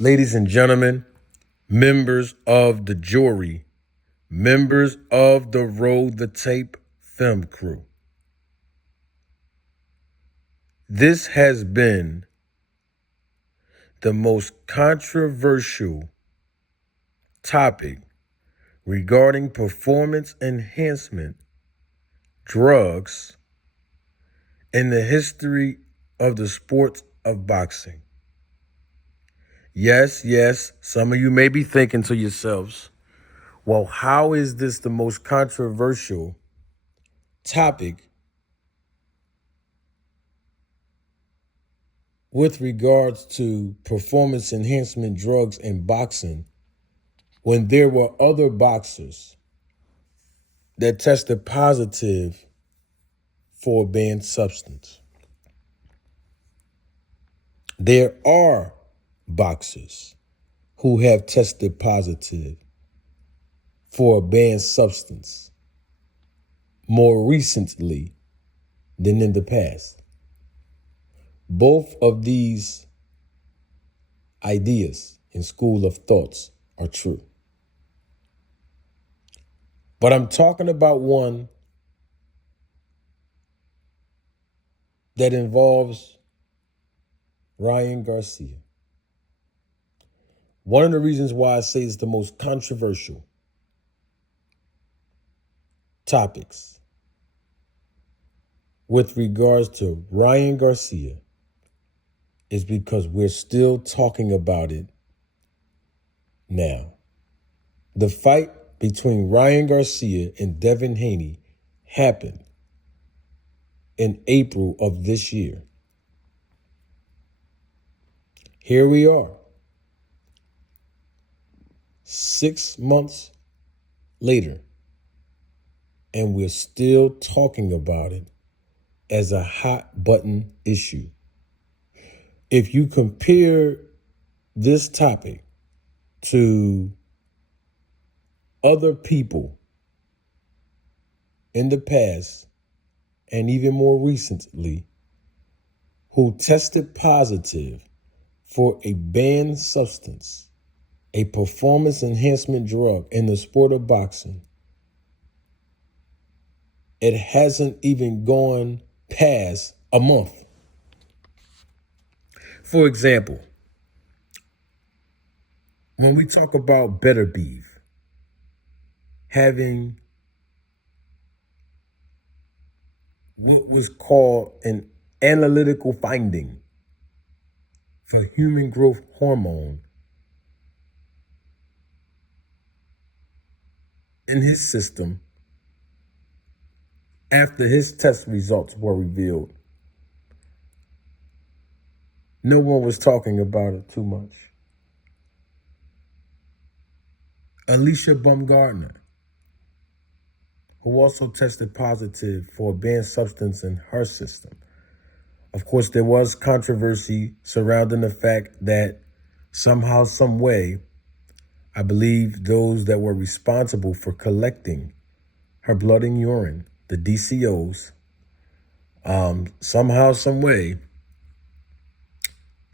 Ladies and gentlemen, members of the jury, members of the Roll the Tape film crew. This has been the most controversial topic regarding performance enhancement drugs in the history of the sport of boxing. Yes, some of you may be thinking to yourselves, well, how is this the most controversial topic with regards to performance enhancement drugs in boxing when there were other boxers that tested positive for a banned substance? There are boxers who have tested positive for a banned substance more recently than in the past. Both of these ideas and school of thoughts are true. But I'm talking about one that involves Ryan Garcia. One of the reasons why I say it's the most controversial topics with regards to Ryan Garcia is because we're still talking about it now. The fight between Ryan Garcia and Devin Haney happened in April of this year. Here we are, 6 months later, and we're still talking about it as a hot button issue. If you compare this topic to other people in the past and even more recently who tested positive for a banned substance, a performance enhancement drug in the sport of boxing, it hasn't even gone past a month. For example, when we talk about Better Beef having what was called an analytical finding for human growth hormone in his system after his test results were revealed, no one was talking about it too much. Alicia Baumgartner, who also tested positive for a banned substance in her system. Of course, there was controversy surrounding the fact that somehow, some way, I believe those that were responsible for collecting her blood and urine, the DCOs, somehow, some way,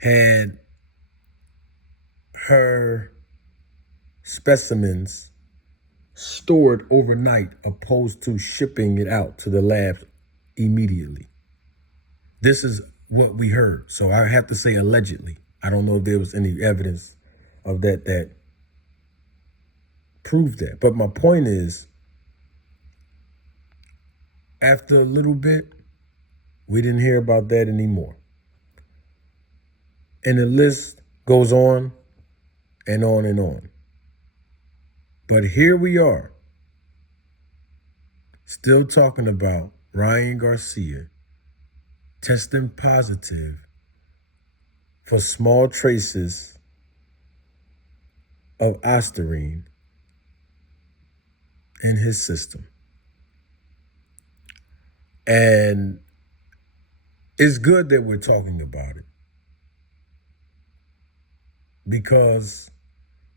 had her specimens stored overnight opposed to shipping it out to the lab immediately. This is what we heard. So I have to say allegedly. I don't know if there was any evidence of that proved that. But my point is, after a little bit, we didn't hear about that anymore. And the list goes on and on and on. But here we are, still talking about Ryan Garcia testing positive for small traces of ostarine in his system. And it's good that we're talking about it, because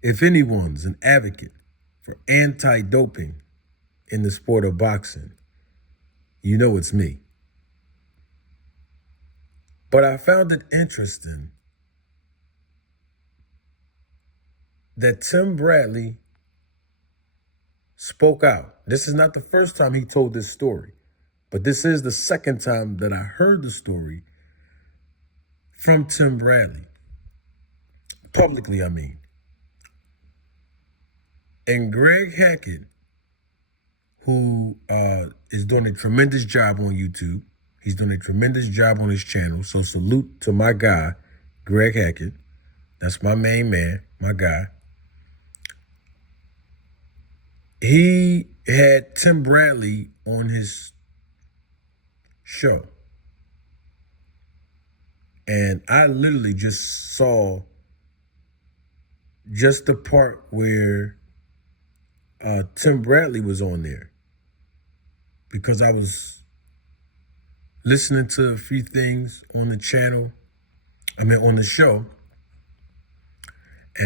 if anyone's an advocate for anti-doping in the sport of boxing, you know it's me. But I found it interesting that Tim Bradley spoke out. This is not the first time he told this story, but this is the second time that I heard the story from Tim Bradley. Publicly, I mean. And Greg Hackett, who is doing a tremendous job on YouTube. He's doing a tremendous job on his channel. So salute to my guy, Greg Hackett. That's my main man, my guy. He had Tim Bradley on his show. And I literally just saw just the part where Tim Bradley was on there, because I was listening to a few things on the channel, on the show,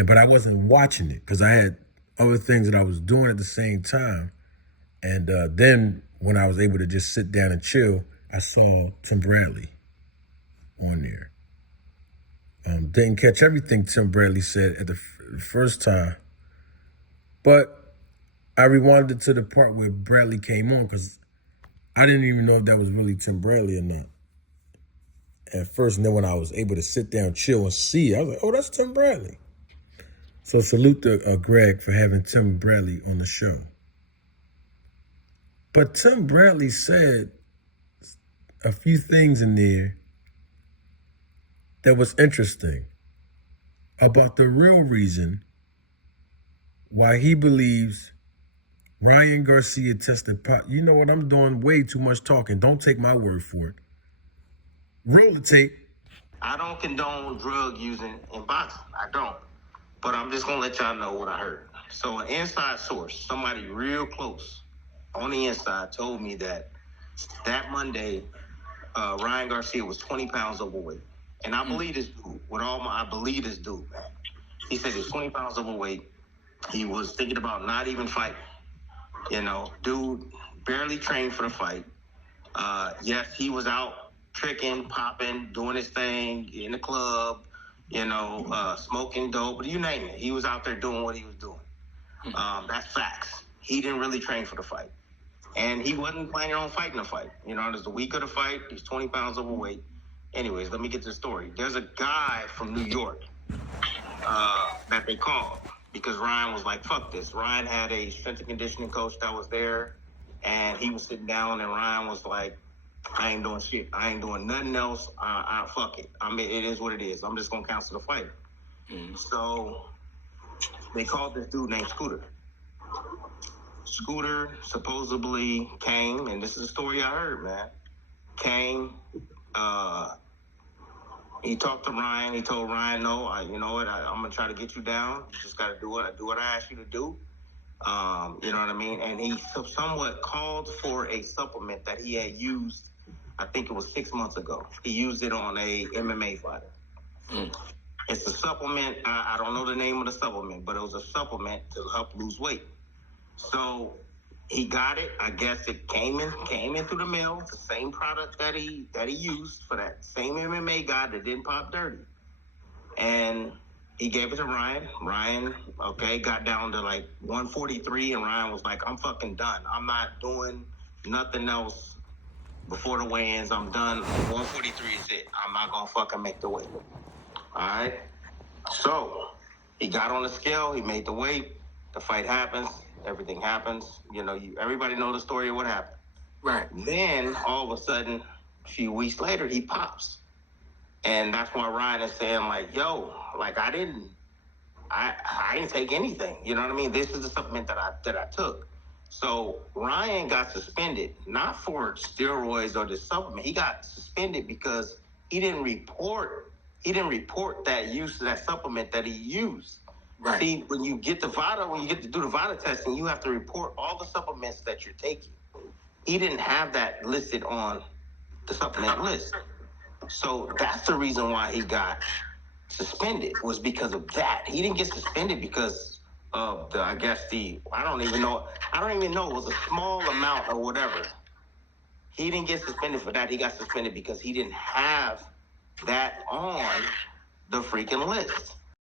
but I wasn't watching it because I had other things that I was doing at the same time. And then when I was able to just sit down and chill, I saw Tim Bradley on there. Didn't catch everything Tim Bradley said at the first time, but I rewinded to the part where Bradley came on, because I didn't even know if that was really Tim Bradley or not at first. And then when I was able to sit down, chill, and see, I was like, oh, that's Tim Bradley. So salute to Greg for having Tim Bradley on the show. But Tim Bradley said a few things in there that was interesting about the real reason why he believes Ryan Garcia tested positive. You know what? I'm doing way too much talking. Don't take my word for it. Roll the tape. I don't condone drug using in boxing. I don't. But I'm just going to let y'all know what I heard. So an inside source, somebody real close on the inside, told me that Monday, Ryan Garcia was 20 pounds overweight. And I believe this dude. I believe this dude, man. He said he was 20 pounds overweight. He was thinking about not even fighting. You know, dude barely trained for the fight. Yes, he was out tricking, popping, doing his thing in the club, smoking dope, you name it. He was out there doing what he was doing. That's facts. He didn't really train for the fight. And he wasn't planning on fighting the fight. You know, there's the week of the fight. He's 20 pounds overweight. Anyways, let me get to the story. There's a guy from New York that they called, because Ryan was like, fuck this. Ryan had a strength and conditioning coach that was there, and he was sitting down, and Ryan was like, I ain't doing shit. I ain't doing nothing else. Fuck it. It is what it is. I'm just going to cancel the fight. So they called this dude named Scooter. Scooter supposedly came, and this is a story I heard, man. Came, he talked to Ryan. He told Ryan, no, you know what? I'm going to try to get you down. You just got to do what I asked you to do. You know what I mean? And he somewhat called for a supplement that he had used, I think it was 6 months ago. He used it on a MMA fighter. It's a supplement. I don't know the name of the supplement, but it was a supplement to help lose weight. So he got it. I guess it came in through the mail. The same product that he used for that same MMA guy that didn't pop dirty. And he gave it to Ryan. Ryan, got down to like 143, and Ryan was like, I'm fucking done. I'm not doing nothing else before the weigh-ins. I'm done. 143 is it. I'm not gonna fucking make the weight. All right? So he got on the scale. He made the weight. The fight happens. Everything happens. Everybody know the story of what happened. Right. Then all of a sudden, a few weeks later, he pops. And that's why Ryan is saying, like, yo, like, I didn't take anything. You know what I mean? This is the supplement that I took. So Ryan got suspended, not for steroids or the supplement. He got suspended because he didn't report that use of that supplement that he used. Right. See, when you get to do the VADA testing, you have to report all the supplements that you're taking. He didn't have that listed on the supplement list. So that's the reason why he got suspended, was because of that. He didn't get suspended because of I don't even know, it was a small amount or whatever. He didn't get suspended for that. He got suspended because he didn't have that on the freaking list.